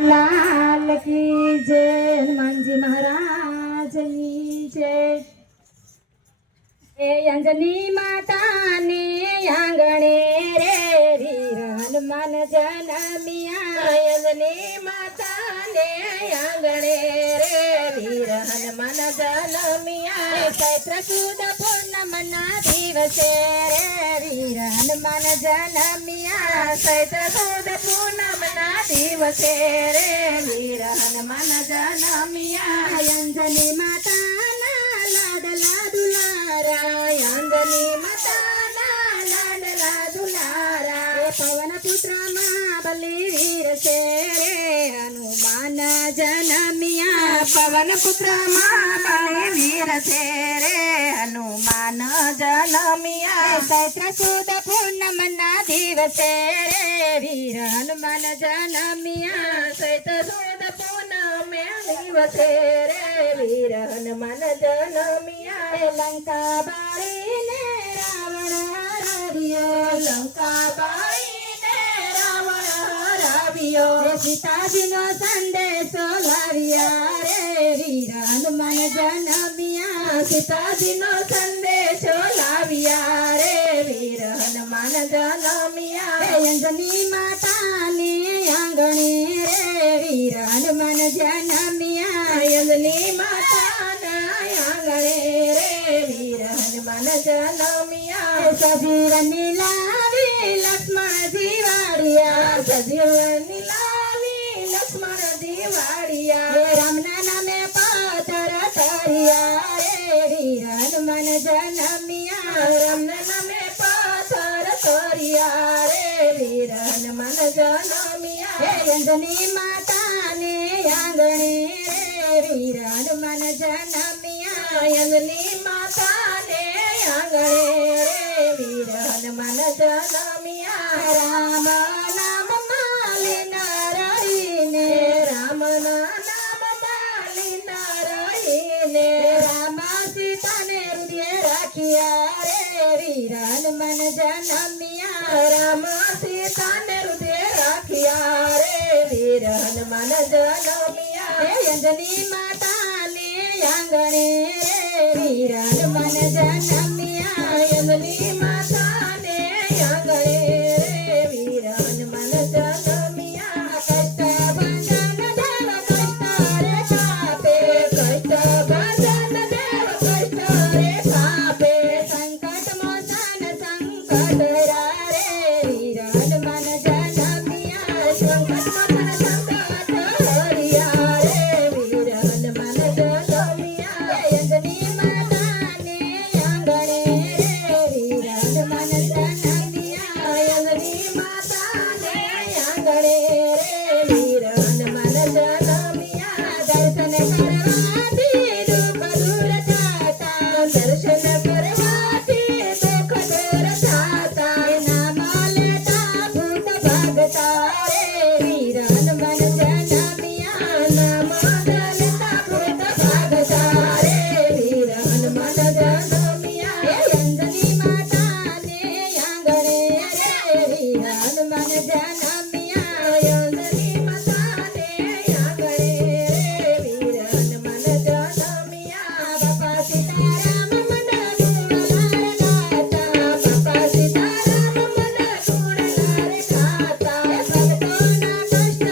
लाल की जय, हनुमानजी महाराज की जय। ए अंजनी माता ने आंगणे रे वीर हनुमान जनमिया। अंजनी माता ने आंगणे रे वीर हनुमान जनमिया। चैत्र सुद पूर्णमना दिवसे रे वीर हनुमान जनमिया। चैत्र सुद पूनमना दिवसे रे वीर हनुमान जनमिया। अंजनी माता ना लाडला दुलारा, अंजनी माता ना लाडला दुलारा। पवन पुत्र महाबलीवीर से रे हनुमान जनमिया। पवन पुत्र महाबलीवीर से रे हनुमान जनमिया। चैत्र सुद पूर्णमना दिवसे रे वीर हनुमान जनमिया। चैत्र सुद पूनमे दिवसे रे वीर हनुमान जनमिया। लंका बारी ने रावण हरियो, लंका बाई ने रावण हराव्यो। सीताजीनो संदेशो लाव्या रे वीर हनुमान जनमिया। सीताजीनो संदेशो लाव्या रे वीर हनुमान जनमिया। अंजनी माता ने आंगणे रे वीर हनुमान जनमिया। अंजनी माता ना आंगणे रे वीर हनुमान जनमिया। सजीवनी लावी लक्ष्मण जीवाड़िया, सजीवनी लावी लक्ष्मण दिवाड़िया। रामना नामे पाथर तरिया रे वीर हनुमान जनमिया। रामना में पाथर तोरिया रे वीर हनुमान जनमिया। अंजनी माता ने आंगणे रे वीर हनुमान जनमिया। अंजनी माता ने आंगणे रे वीर हनुमान जनमिया। राम नाम मालिन रहीने, राम नाम मालिन रहीने। राम सीता ने हृदय राखिया रे वीर हनुमान जनमिया। राम सीता ने हृदय राखिया रे वीर हनुमान जनमिया। अंजनी माता ने आंगणे रे वीर हनुमान जनमिया। अंजनी माता ने आंगणे रे वीर हनुमान जनमिया। कष्ट बंधन देव कष्ट रे कापे, कष्ट बंधन देव कष्ट रे कापे। संकट मोचन संकट रे वीर हनुमान जनमिया। संकट मोचन संकट हरिया रे वीर हनुमान जनमिया। अंजनी माता ने आंगणे रे वीर हनुमान जनमिया। अंजनी माता ने आंगणे रे वीर हनुमान जनमिया। दर्शन करवाती दुख दूर जाता, दर्शन करवाती दुख दूर जाता। नाम लेता भूत भागता रे वीर हनुमान जनमिया। नाम लेता भूत भागता रे वीर हनुमान जनमिया। अंजनी माता ने आंगणे रे वीर हनुमान जनमिया। अंजनी माता ने आंगणे रे वीर हनुमान जनमिया। बापा सीताराम मन गुण लाडता, बापा सीताराम मन गुण लाड खाता। भक्तोना कष्ट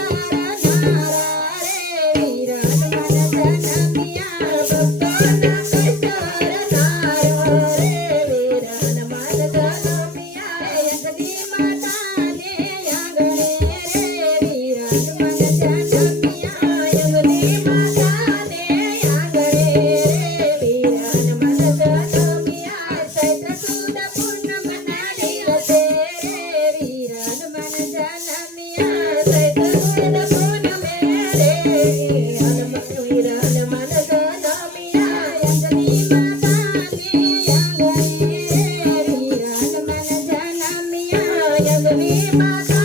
हरणारा रे वीर हनुमान जनमिया। भक्तोना कष्ट हरणारा रे वीर हनुमान जनमिया। अंजनी माता ने आंगणे रे वीर हनुमान जनमिया। अंजनी माता ने आंगणे रे वीर हनुमान जनमिया। चैत्र सुद पूर्णमना दिवसे रे वीर हनुमान जनमिया। चैत्र सुद पूनमे रे वीर हनुमान जनमिया। अंजनी माता ने आंगणे रे वीर हनुमान जनमिया। अंजनी माता